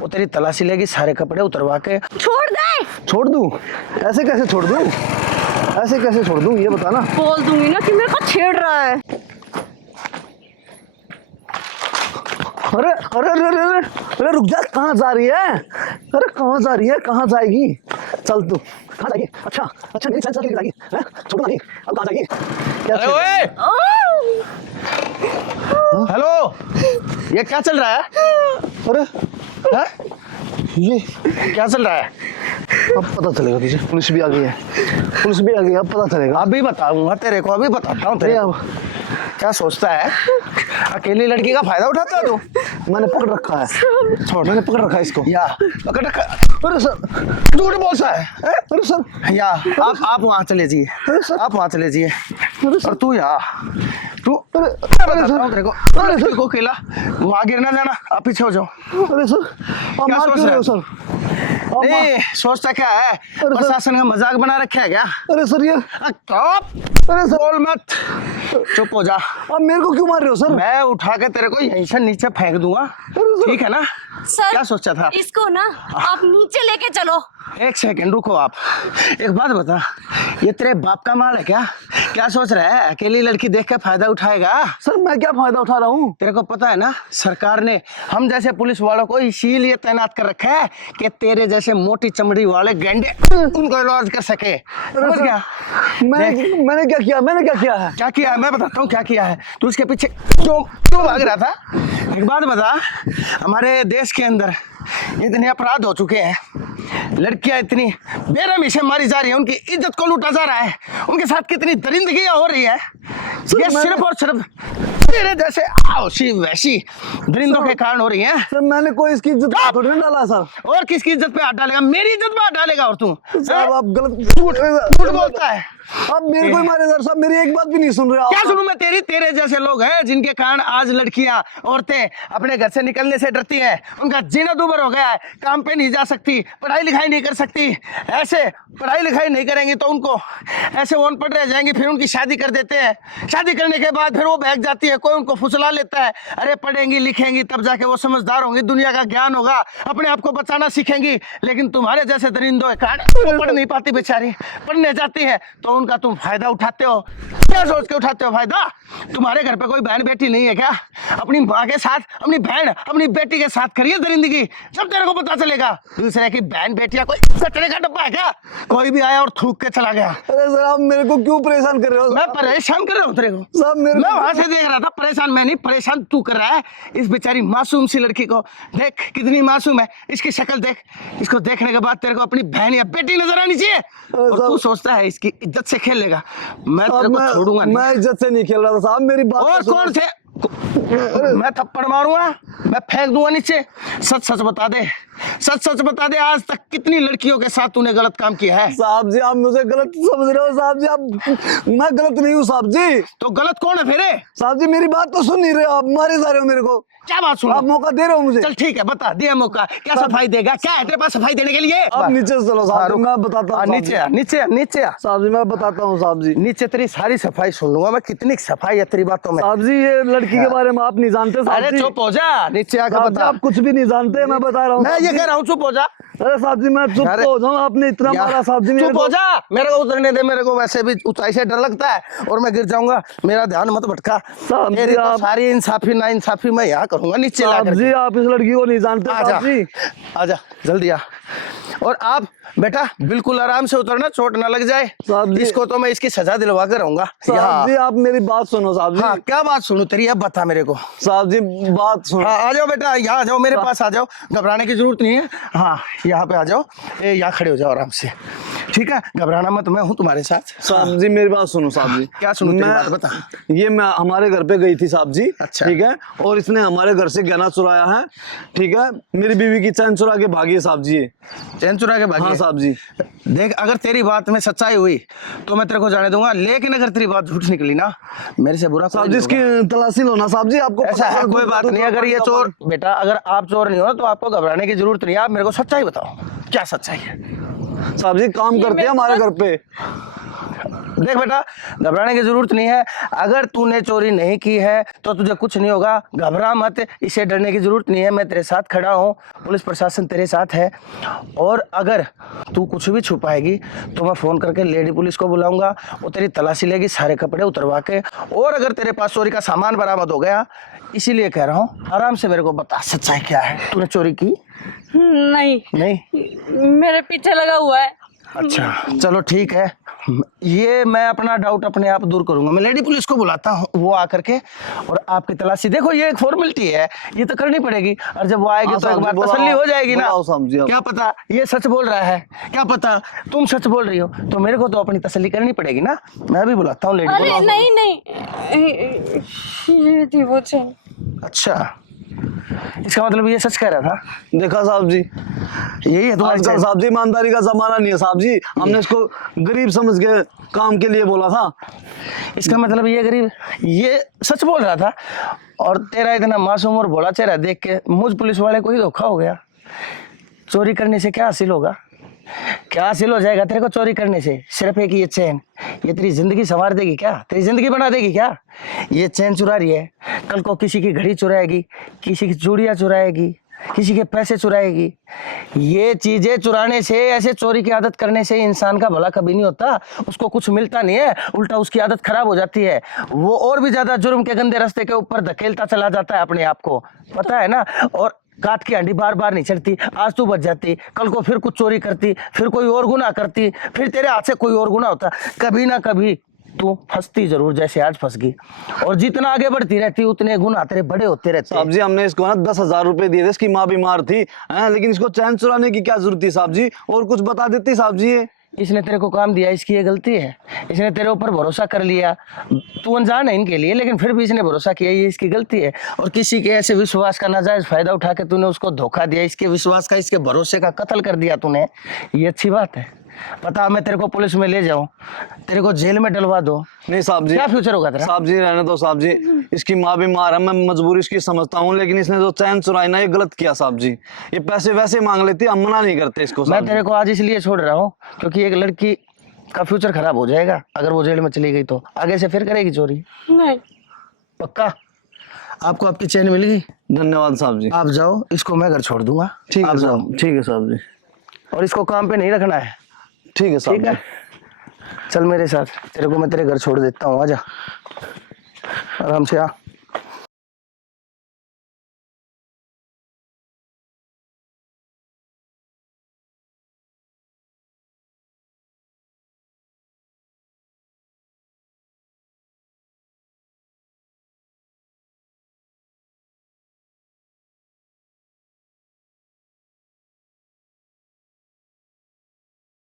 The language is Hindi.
वो तेरी तलाशी लेगी, सारे कपड़े उतरवा के छोड़ दे। छोड़ दूं? ऐसे कैसे छोड़ दूं? ऐसे कैसे छोड़ दूं ये बता ना। बोल दूंगी ना कि मेरे को छेड़ रहा है। अरे अरे अरे अरे अरे अरे रुक जा, कहाँ जा रही है? अरे कहाँ जा रही है, कहाँ जाएगी? चल तू कहाँ जाएगी? अच्छा अच्छा मेरी साइकिल जाएगी, छोड़ो नहीं, अब कहाँ जाएगी? क्या अरे ओए, हेलो, ये क्या चल रहा है? अरे हाँ? ये क्या चल रहा है? अब पता चलेगा तुझे, पुलिस भी आ गई है, पुलिस भी आ गई है, अब पता चलेगा। अभी बताऊंगा तेरे को, अभी बताता हूँ तेरे अरे को। क्या सोचता है? अकेली लड़की का फायदा उठाता है तू? मैंने पकड़ रखा है, छोड़, मैंने पकड़ रखा है इसको। या पकड़ रखा। अरे सर, झूठ बोलता है? अरे सर, या आप वहाँ चले जाइए, अरे सर, आप वहाँ चले जाइए। अरे सर, और तू या तू अरे बताता हूँ तेरे को, अरे लड़की सर, को अकेला वहाँ गिरना जाना, आप पीछे हो जाओ। अरे सर, आप क्या मार सोच क्यों रहे रहे हो हो? सर? आप नहीं सोचता क्या है, सर। प्रशासन का मजाक बना रखा है क्या? अरे सर ये, अरे सर। बोल मत, चुप हो जा। आप मेरे को क्यों मार रहे हो सर? मैं उठा के तेरे को यहीं से नीचे फेंक दूंगा, ठीक है ना? सर क्या सोचा था? इसको ना आप नीचे लेके चलो। एक सेकंड रुको आप, एक बात बता, ये तेरे बाप का माल है क्या? क्या सोच रहा है, अकेली लड़की देख के फायदा उठाएगा? सर मैं क्या फायदा उठा रहा हूँ? तेरे को पता है ना, सरकार ने हम जैसे पुलिस वालों को इसीलिए तैनात कर रखा है कि तेरे जैसे मोटी चमड़ी वाले गेंडे उनको इलाज कर सके। समझ सर, गया? मैंने क्या किया? मैंने क्या किया है? क्या किया है मैं बताता हूँ क्या किया है। तू उसके पीछे क्यों भाग रहा था? एक बात बता, हमारे देश के अंदर इतने अपराध हो चुके हैं, लड़कियां इतनी बेरहमी से मारी जा रही है, उनकी इज्जत को लूटा जा रहा है, उनके साथ कितनी दरिंदगियां हो रही है, ये सिर्फ और सिर्फ तेरे जैसे आवशी वैसी दरिंदों के कारण हो रही है। सर मैंने कोई इसकी इज्जत पे थोड़ी ना डाला सर। और किसकी इज्जत पे हाथ डालेगा? मेरी इज्जत पे हाथ डालेगा। और तू साहब आप गलत झूठ बोलता है। आप मेरे को ही मारे सर, साहब मेरी एक बात भी नहीं सुन रहे आप। क्या सुनूं मैं तेरी? तेरे जैसे लोग हैं जिनके कारण आज लड़कियां, औरतें अपने घर से निकलने से डरती हैं, उनका जीना दूभर हो गया है, काम पे नहीं जा सकती, पढ़ाई लिखाई नहीं कर सकती। ऐसे पढ़ाई लिखाई नहीं करेंगी तो उनको ऐसे अनपढ़ रह जाएंगी, फिर उनकी शादी कर देते हैं। शादी करने के बाद फिर वो बहक जाती है, कोई उनको फुसला लेता है। अरे पढ़ेंगी लिखेंगी तब जाके वो समझदार होंगी, दुनिया का ज्ञान होगा, अपने आप को बचाना सीखेंगी। लेकिन तुम्हारे जैसे दरिंदों के कारण वो पढ़ नहीं पाती बेचारी, पढ़ने जाती है तो उनका तुम फायदा उठाते हो। क्या सोच के उठाते हो फायदा? तुम्हारे घर पे कोई बहन बेटी नहीं है क्या? अपनी माँ के साथ, अपनी बहन, अपनी बेटी के साथ करिए दरिंदगी, जब तेरे को पता चलेगा। दूसरे की बहन बेटियां कोई कचरे का डब्बा है क्या? कोई भी आया और थूक के चला गया। अरे सर आप मेरे को क्यों परेशान कर रहे हो? मैं परेशान कर रहा हूँ तेरे को? साहब मेरे मैं वहां से देख रहा था, परेशान मैं नहीं, परेशान तू कर रहा है। इस बेचारी मासूम सी लड़की को देख, कितनी मासूम है, इसकी शक्ल देख, इसको देखने के बाद तेरे को अपनी बहन या बेटी नजर आनी चाहिए, और तू सोचता है इसकी इज्जत से खेलेगा। मैं तेरे को छोड़ूंगा नहीं। मैं इज्जत से नहीं खेल रहा था साहब, मेरी बात और कौन थे? मैं थप्पड़ मारूंगा, मैं फेंक दूंगा नीचे। सच सच बता दे, सच सच बता दे, आज तक कितनी लड़कियों के साथ तूने गलत काम किया है? साहब जी आप मुझे गलत समझ रहे हो साहब जी, आप मैं गलत नहीं हूँ साहब जी। तो गलत कौन है फिर? साहब जी मेरी बात तो सुन नहीं रहे हो आप, मारे जा रहे हो मेरे को। क्या बात सुन? आप मौका दे रहे हो मुझे। चल ठीक है, बता, दिया मौका, क्या सफाई देगा? क्या है तेरे पास सफाई देने के लिए? आप नीचे से चलो साहब जी, मैं बताता हूँ। नीचे आ, नीचे आ, नीचे आ। साहब जी मैं बताता हूँ साहब जी। नीचे तेरी सारी सफाई सुन लूंगा मैं, कितनी सफाई है तेरी बातों में। साहब जी ये लड़की के बारे में आप नहीं जानते साहब अरे जी। चुप हो जा, नीचे आकर साहब जी बता। आप कुछ भी नहीं जानते, मैं बता रहा हूँ। मैं ये कह रहा हूँ चुप हो जा। अरे साहब जी मैं चुप अरे, तो हो जाऊँ, आपने इतना मारा साहब जी मेरे चुप को। हो जा, मेरे को उतरने दे, मेरे को वैसे भी ऊंचाई से डर लगता है और मैं गिर जाऊंगा, मेरा ध्यान मत भटका। साहब तेरी जी तो आप, सारी इंसाफी ना इंसाफी मैं यहाँ करूंगा, नीचे ला साहब जी आप इस लड़की को नहीं जानते आजा, साहब जी। आजा जल्दी आ। और आप बेटा बिल्कुल आराम से उतरना, चोट ना लग जाए। साहब जी इसको तो मैं इसकी सजा दिलवा कर रहूंगा। साहब जी आप मेरी बात सुनो साहब जी। हाँ क्या बात सुनू तेरी, अब बता मेरे को। साहब जी बात सुनो। हाँ आ जाओ बेटा, यहाँ आ जाओ, मेरे पास आ जाओ, घबराने की जरूरत नहीं है। हाँ यहाँ पे आ जाओ, यहाँ खड़े हो जाओ आराम से, ठीक है? घबराना मत, मैं हूँ तुम्हारे साथ। साहब जी मेरी बात सुनो साहब जी। क्या सुनूं तेरी बात, बता। ये मैं हमारे घर पे गई थी साहब जी, अच्छा। ठीक है, और इसने हमारे घर से गहना चुराया है, ठीक है, मेरी बीवी की चैन चुरा के भागी है साहब जी ये। चैन चुरा के भागी? हाँ साहब जी। देख अगर तेरी बात में सच्चाई हुई तो मैं तेरे को जाने दूंगा, लेकिन अगर तेरी बात झूठ निकली ना, मेरे से बुरा साहब जी इसकी तलाशी लो ना साहब जी। आपको ऐसा है कोई बात नहीं, अगर ये चोर बेटा, अगर आप चोर नहीं हो तो आपको घबराने की जरूरत नहीं है। आप मेरे को सच्चाई बताओ, क्या सच्चाई है? साहब जी काम करते हैं हमारे घर पे। देख बेटा, घबराने की जरूरत नहीं है। अगर तूने चोरी नहीं की है तो तुझे कुछ नहीं होगा, घबरा मत, इसे डरने की जरूरत नहीं है। मैं तेरे साथ खड़ा हूँ, पुलिस प्रशासन तेरे साथ है। और अगर तू कुछ भी छुपाएगी तो मैं फ़ोन करके लेडी पुलिस को बुलाऊंगा, वो तेरी तलाशी लेगी सारे कपड़े उतरवा के। और अगर तेरे पास चोरी का सामान बरामद हो गया, इसीलिए कह रहा हूँ, आराम से मेरे को बता सच्चाई क्या है, तूने चोरी की? नहीं, नहीं? मेरे पीछे लगा हुआ है। अच्छा चलो ठीक है, ये मैं अपना डाउट अपने आप दूर करूंगा। मैं लेडी पुलिस को बुलाता हूँ, वो आकर के और आपकी तलाशी, देखो ये एक फॉर्मेलिटी है, ये तो करनी पड़ेगी। और जब वो आएगी हाँ, तो एक साहब बार जी, तसल्ली हो जाएगी ना। बुलाओ साहब जी आप। क्या पता ये सच बोल रहा है, क्या पता तुम सच बोल रही हो, तो मेरे को तो अपनी तसल्ली करनी पड़ेगी ना। मैं भी बुलाता हूँ लेडी अरे पुलिस। नहीं नहीं, ये थी वो चेन। अच्छा, इसका मतलब ये सच कह रहा था। देखा साहब जी, यही है तुम्हारी आजकल चेन? साहब जी ईमानदारी का जमाना नहीं है साहब जी। हमने इसको गरीब समझ के काम के लिए बोला था। इसका मतलब ये गरीब, ये सच बोल रहा था। और तेरा इतना मासूम और भोला चेहरा देख के मुझ पुलिस वाले को ही धोखा हो गया। चोरी करने से क्या हासिल होगा, क्या हासिल हो जाएगा तेरे को चोरी करने से? सिर्फ एक ये चेन, ये तेरी जिंदगी संवार देगी क्या, तेरी जिंदगी बना देगी क्या? ये चेन चुरा रही है, कल को किसी की घड़ी चुराएगी, किसी की चूड़ियाँ चुराएगी, किसी के पैसे चुराएगी। ये चीजें चुराने से, ऐसे चोरी की आदत करने से इंसान का भला कभी नहीं होता, उसको कुछ मिलता नहीं है, उल्टा उसकी आदत खराब हो जाती है। वो और भी ज्यादा जुर्म के गंदे रास्ते के ऊपर धकेलता चला जाता है अपने आप को, पता है ना। और काट की हंडी बार बार नहीं चढ़ती, आज तू बच जाती, कल को फिर कुछ चोरी करती, फिर कोई और गुनाह करती, फिर तेरे हाथ से कोई और गुनाह होता, कभी ना कभी तू फंसती जरूर, जैसे आज फंस गई। और जितना आगे बढ़ती रहती उतने गुनाह तेरे बड़े होते रहते। साहब जी हमने इसको ना 10,000 रुपए दिए थे, इसकी माँ बीमार थी हैं, लेकिन इसको चैन चुराने की क्या जरूरत थी साहब जी? और कुछ बता देती साहब जी। ये इसने तेरे को काम दिया, इसकी ये गलती है। इसने तेरे ऊपर भरोसा कर लिया, तू अनजान है इनके लिए, लेकिन फिर भी इसने भरोसा किया, ये इसकी गलती है। और किसी के ऐसे विश्वास का नाजायज फायदा उठा के तूने उसको धोखा दिया, इसके विश्वास का, इसके भरोसे का कत्ल कर दिया तूने। ये अच्छी बात है? पता मैं तेरे को पुलिस में ले जाऊं, तेरे को जेल में डलवा दो, नहीं साहब जी, क्या फ्यूचर होगा तेरा? साहब जी रहने दो साहब जी, इसकी माँ बीमार है, मैं मजबूरी इसकी समझता हूँ, लेकिन इसने जो चैन चुराई ना, ये गलत किया साहब जी। ये पैसे वैसे मांग लेती, हम मना नहीं करते इसको मैं साहब तेरे जी। को आज इसलिए छोड़ रहा हूँ क्योंकि एक लड़की का फ्यूचर खराब हो जाएगा अगर वो जेल में चली गई तो। आगे से फिर करेगी चोरी? नहीं, पक्का? आपको आपकी चेन मिल गई, धन्यवाद साहब जी। आप जाओ, इसको मैं घर छोड़ दूंगा। ठीक है आप जाओ, साहब, ठीक है साहब जी, और इसको काम पे नहीं रखना है, ठीक है साहब ठीक है? जी। चल मेरे साथ, तेरे को मैं तेरे घर छोड़ देता हूँ, आजा आराम से आ।